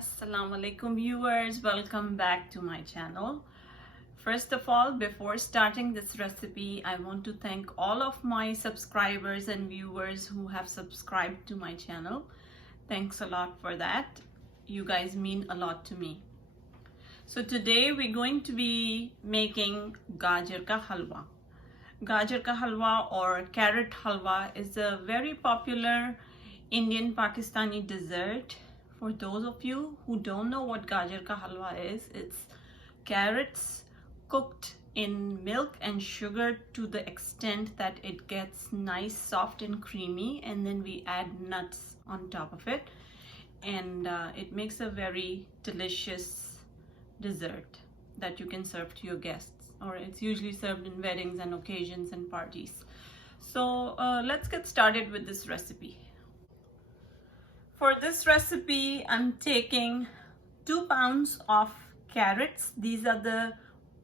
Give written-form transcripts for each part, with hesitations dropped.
Assalamu alaikum viewers, welcome back to my channel. First of all, before starting this recipe, I want to thank all of my subscribers and viewers who have subscribed to my channel. Thanks a lot for that. You guys mean a lot to me. So today we're going to be making Gajar ka halwa. Gajar ka halwa or carrot halwa is a very popular Indian Pakistani dessert. For those of you who don't know what Gajar ka halwa is, it's carrots cooked in milk and sugar to the extent that it gets nice, soft and creamy, and then we add nuts on top of it, and it makes a very delicious dessert that you can serve to your guests, or it's usually served in weddings and occasions and parties. So let's get started with this recipe. For this recipe, I'm taking 2 pounds of carrots. These are the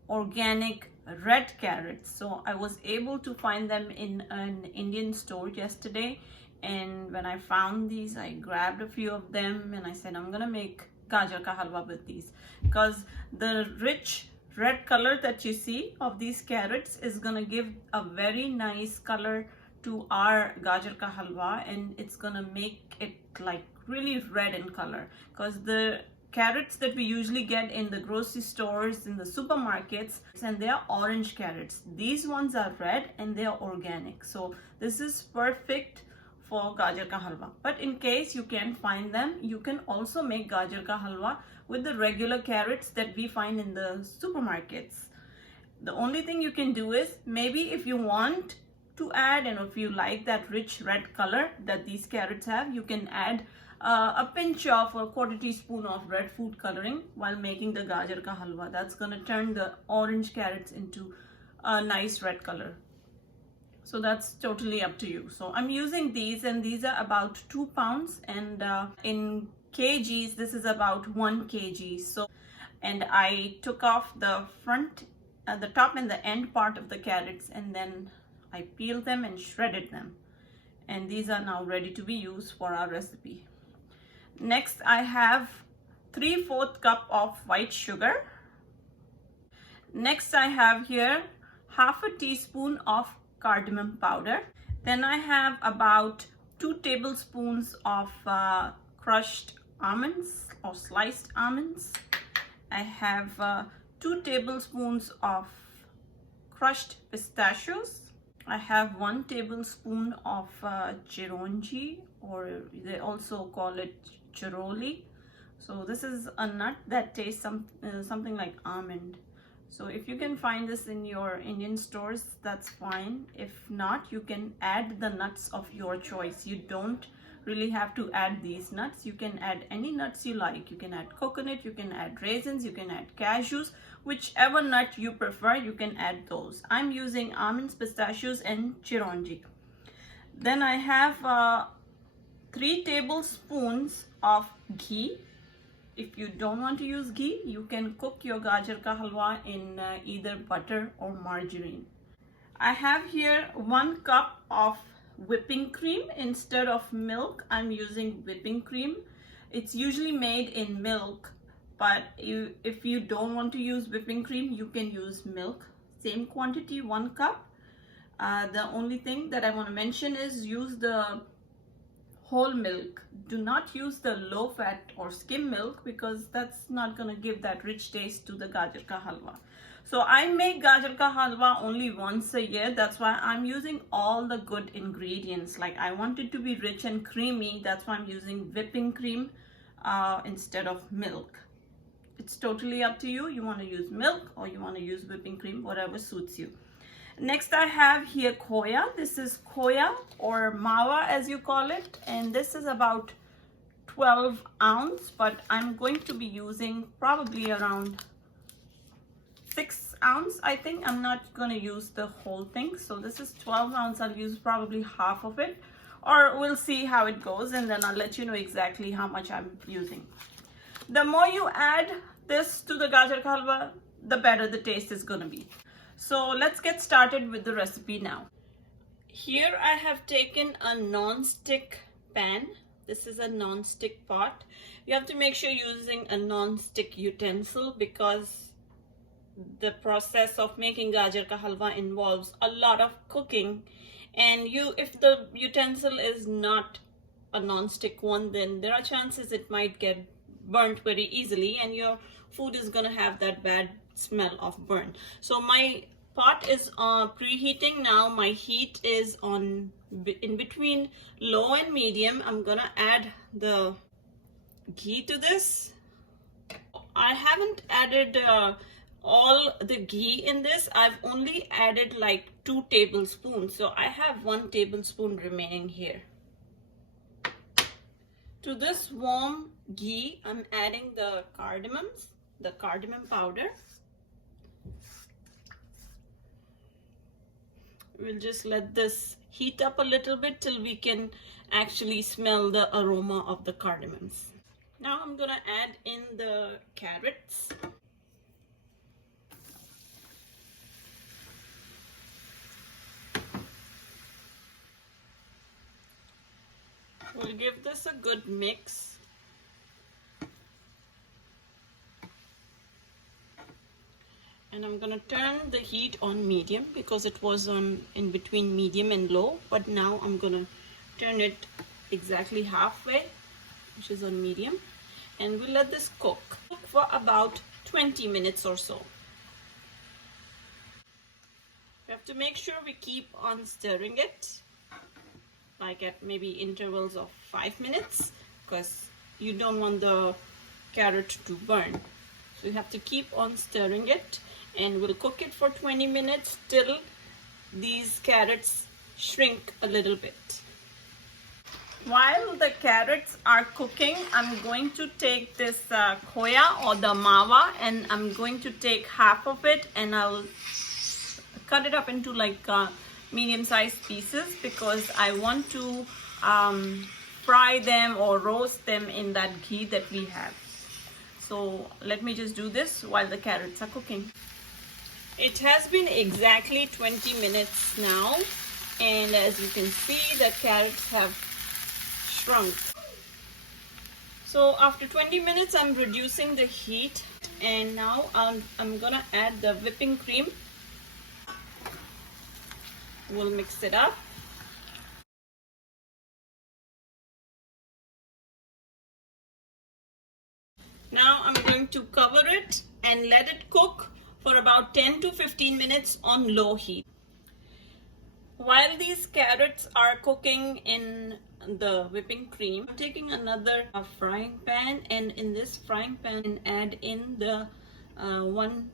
organic red carrots. So I was able to find them in an Indian store yesterday. And when I found these, I grabbed a few of them and I said, I'm gonna make Gajar ka halwa with these. Because the rich red color that you see of these carrots is gonna give a very nice color to our Gajar ka halwa, and it's gonna make it like really red in color, because the carrots that we usually get in the grocery stores, in the supermarkets, and they are orange carrots. These ones are red and they are organic, so this is perfect for Gajar ka halwa. But in case you can't find them, you can also make Gajar ka halwa with the regular carrots that we find in the supermarkets. The only thing you can do is, maybe if you want to add, and if you like that rich red color that these carrots have, you can add a pinch of or 1/4 teaspoon of red food coloring while making the Gajar ka halwa. That's gonna turn the orange carrots into a nice red color. So that's totally up to you. So I'm using these, and these are about 2 pounds, and in kgs this is about 1 kg. So, and I took off the front, the top and the end part of the carrots, and then I peeled them and shredded them, and these are now ready to be used for our recipe. Next, I have 3/4 cup of white sugar. Next, I have here 1/2 teaspoon of cardamom powder. Then I have about 2 tablespoons of crushed almonds or sliced almonds. I have 2 tablespoons of crushed pistachios. I have 1 tablespoon of chirongi, or they also call it chirongi. So this is a nut that tastes something like almond. So if you can find this in your Indian stores, that's fine. If not, you can add the nuts of your choice. You don't really have to add these nuts. You can add any nuts you like. You can add coconut, you can add raisins, you can add cashews, whichever nut you prefer, you can add those. I'm using almonds, pistachios and chirongi. Then I have 3 tablespoons of ghee. If you don't want to use ghee, you can cook your Gajar ka halwa in either butter or margarine. I have here 1 cup of whipping cream. Instead of milk, I'm using whipping cream. It's usually made in milk, but if you don't want to use whipping cream, you can use milk. Same quantity, 1 cup. The only thing that I want to mention is use the whole milk. Do not use the low fat or skim milk, because that's not going to give that rich taste to the Gajar ka halwa. So I make Gajar ka halwa only once a year. That's why I'm using all the good ingredients. Like, I want it to be rich and creamy. That's why I'm using whipping cream instead of milk. It's totally up to you. You want to use milk or you want to use whipping cream, whatever suits you. Next, I have here khoya. This is khoya or mawa as you call it, and this is about 12 ounce, but I'm going to be using probably around 6 ounce. I think I'm not going to use the whole thing. So this is 12 ounce. I'll use probably half of it, or we'll see how it goes, and then I'll let you know exactly how much I'm using. The more you add this to the Gajar ka halwa, the better the taste is going to be. So let's get started with the recipe now. Here I have taken a non-stick pan This is a non-stick pot. You have to make sure you're using a non-stick utensil because the process of making gajar ka halwa involves a lot of cooking, and if the utensil is not a non-stick one, then there are chances it might get burnt very easily and your food is gonna have that bad smell of burn. So my pot is preheating now. My heat is on in between low and medium. I'm gonna add the ghee to this. I haven't added all the ghee in this. I've only added like 2 tablespoons, so I have 1 tablespoon remaining here. To this warm ghee, I'm adding the cardamom powder. We'll just let this heat up a little bit till we can actually smell the aroma of the cardamoms. Now I'm gonna add in the carrots. We'll give this a good mix. And I'm gonna turn the heat on medium because it was on in between medium and low, but now I'm gonna turn it exactly halfway, which is on medium, and we'll let this cook for about 20 minutes or so. We have to make sure we keep on stirring it, like at maybe intervals of 5 minutes, because you don't want the carrot to burn. So you have to keep on stirring it, and we'll cook it for 20 minutes till these carrots shrink a little bit. While the carrots are cooking, I'm going to take this khoya or the mawa, and I'm going to take half of it and I'll cut it up into like medium-sized pieces because I want to fry them or roast them in that ghee that we have. So let me just do this while the carrots are cooking. It has been exactly 20 minutes now, and as you can see, the carrots have shrunk. So after 20 minutes, I'm reducing the heat, and now I'm gonna add the whipping cream. We'll mix it up. Now I'm going to cover it and let it cook for about 10 to 15 minutes on low heat. While these carrots are cooking in the whipping cream, I'm taking another frying pan, and in this frying pan add in the 1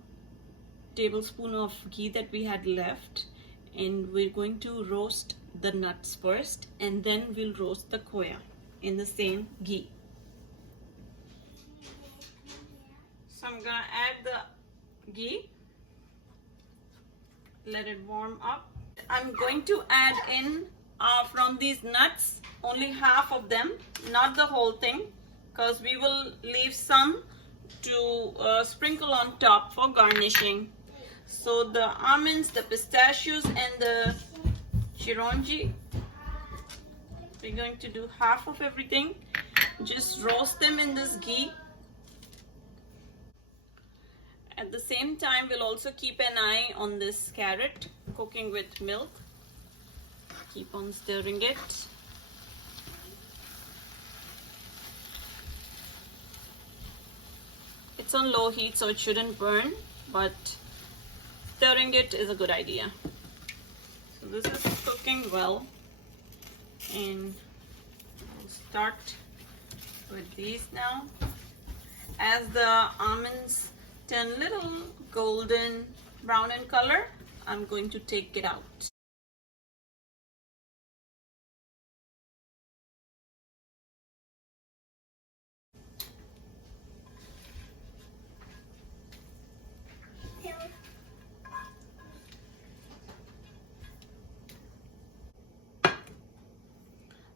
tablespoon of ghee that we had left, and we're going to roast the nuts first, and then we'll roast the khoya in the same ghee. So I'm gonna add the ghee, let it warm up. I'm going to add in from these nuts only half of them, not the whole thing, because we will leave some to sprinkle on top for garnishing. So the almonds, the pistachios, and the chirongi, we're going to do half of everything. Just roast them in this ghee. At the same time, we'll also keep an eye on this carrot cooking with milk. Keep on stirring it. It's on low heat, so it shouldn't burn, but stirring it is a good idea. So this is cooking well, and I'll start with these now. As the almonds turn a little golden brown in color, I'm going to take it out.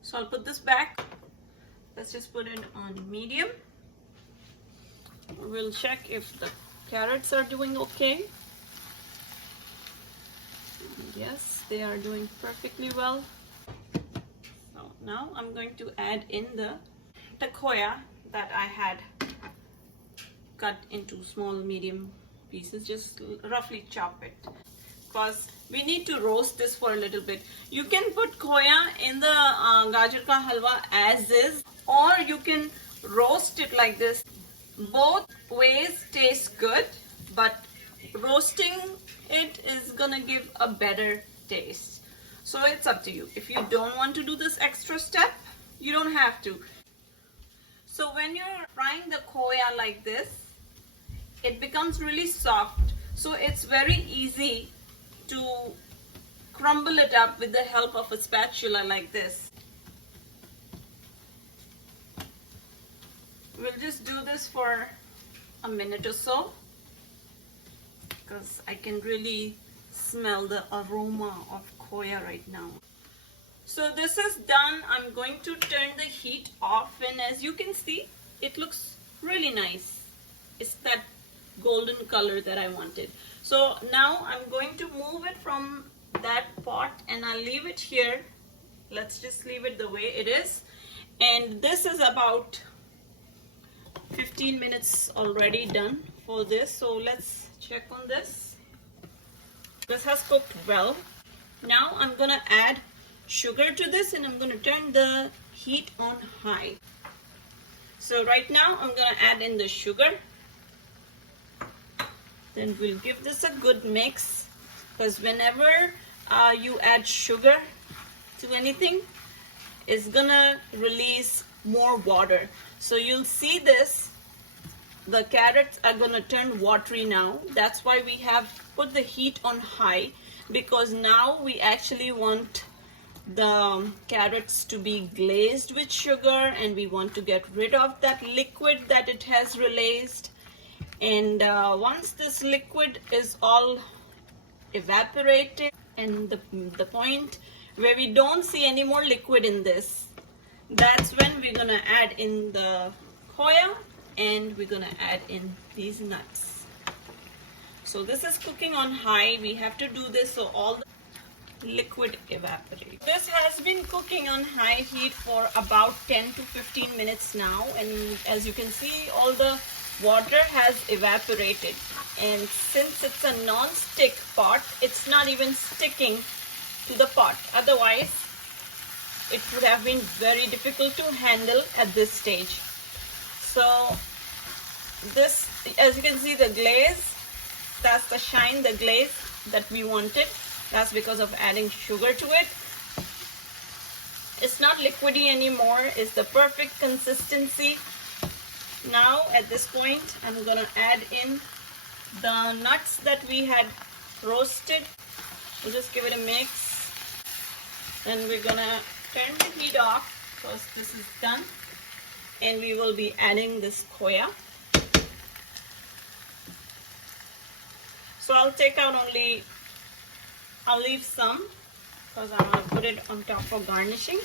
So I'll put this back. Let's just put it on medium. We'll check if the carrots are doing okay. Yes, they are doing perfectly well. So Now I'm going to add in the khoya that I had cut into small medium pieces. Just roughly chop it, because we need to roast this for a little bit. You can put khoya in the gajar ka halwa as is, or you can roast it like this. Both ways taste good, but roasting it is gonna give a better taste. So it's up to you. If you don't want to do this extra step, you don't have to. So when you're frying the khoya like this, it becomes really soft. So it's very easy to crumble it up with the help of a spatula like this. We'll just do this for a minute or so, because I can really smell the aroma of khoya right now. So this is done. I'm going to turn the heat off, and as you can see, it looks really nice. It's that golden color that I wanted. So now I'm going to move it from that pot and I'll leave it here. Let's just leave it the way it is. And this is about 15 minutes already done for this. So let's check on this. This has cooked well. Now I'm gonna add sugar to this, and I'm gonna turn the heat on high. So right now I'm gonna add in the sugar. Then we'll give this a good mix, because whenever you add sugar to anything, it's gonna release more water. So you'll see this, the carrots are gonna turn watery now. That's why we have put the heat on high, because now we actually want the carrots to be glazed with sugar, and we want to get rid of that liquid that it has released. And once this liquid is all evaporated, and the point where we don't see any more liquid in this, that's when we're gonna add in the khoya, and we're gonna add in these nuts. So this is cooking on high. We have to do this so all the liquid evaporates. This has been cooking on high heat for about 10 to 15 minutes now, and as you can see, all the water has evaporated. And since it's a non-stick pot, it's not even sticking to the pot. Otherwise, it would have been very difficult to handle at this stage. So this, as you can see, the glaze, that's the shine, the glaze that we wanted. That's because of adding sugar to it. It's not liquidy anymore. It's the perfect consistency. Now at this point, I'm gonna add in the nuts that we had roasted. We'll just give it a mix. Then we're gonna turn the heat off, because this is done. And we will be adding this khoya. So I'll take out only, I'll leave some, because I'm gonna put it on top for garnishing.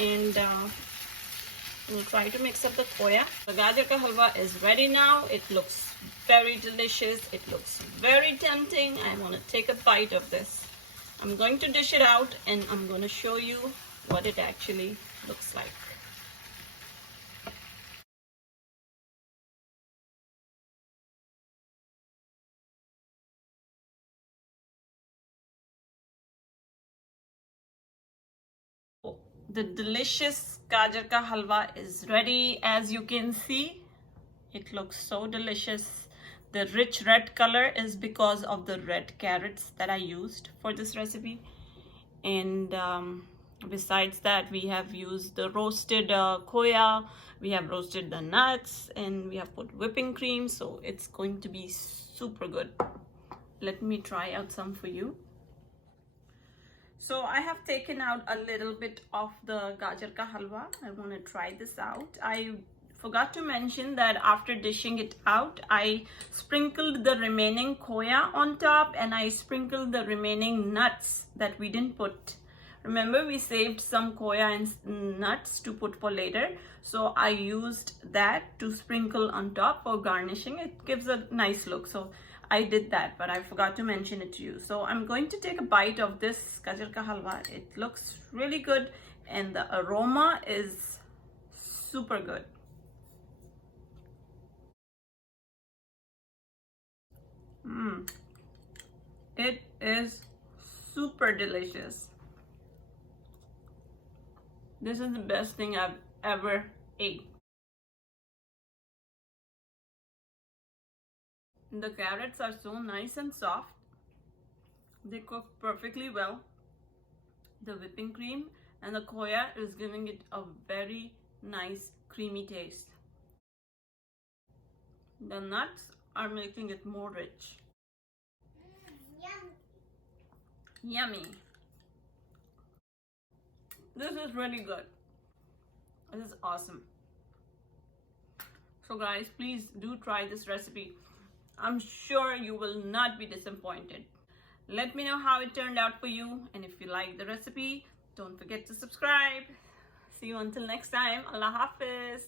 And we'll try to mix up the khoya. The gajar ka halwa is ready now. It looks very delicious. It looks very tempting. I want to take a bite of this. I'm going to dish it out, and I'm going to show you what it actually looks like. The delicious gajar ka halwa is ready. As you can see, it looks so delicious. The rich red color is because of the red carrots that I used for this recipe. And besides that, we have used the roasted khoya, we have roasted the nuts, and we have put whipping cream. So it's going to be super good. Let me try out some for you. So I have taken out a little bit of the gajar ka halwa. I want to try this out. I forgot to mention that after dishing it out, I sprinkled the remaining khoya on top, and I sprinkled the remaining nuts that we didn't put. Remember, we saved some khoya and nuts to put for later. So I used that to sprinkle on top for garnishing. It gives a nice look. So I did that, but I forgot to mention it to you. So I'm going to take a bite of this gajar ka halwa. It looks really good. and the aroma is super good. It is super delicious. This is the best thing I've ever ate. The carrots are so nice and soft. They cook perfectly well. The whipping cream and the khoya is giving it a very nice creamy taste. The nuts are making it more rich. Yummy. This is really good. This is awesome. So guys, please do try this recipe. I'm sure you will not be disappointed. Let me know how it turned out for you, and if you like the recipe, don't forget to subscribe. See you until next time. Allah Hafiz.